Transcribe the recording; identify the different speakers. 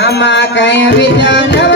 Speaker 1: આમાં
Speaker 2: કઈ વિધાન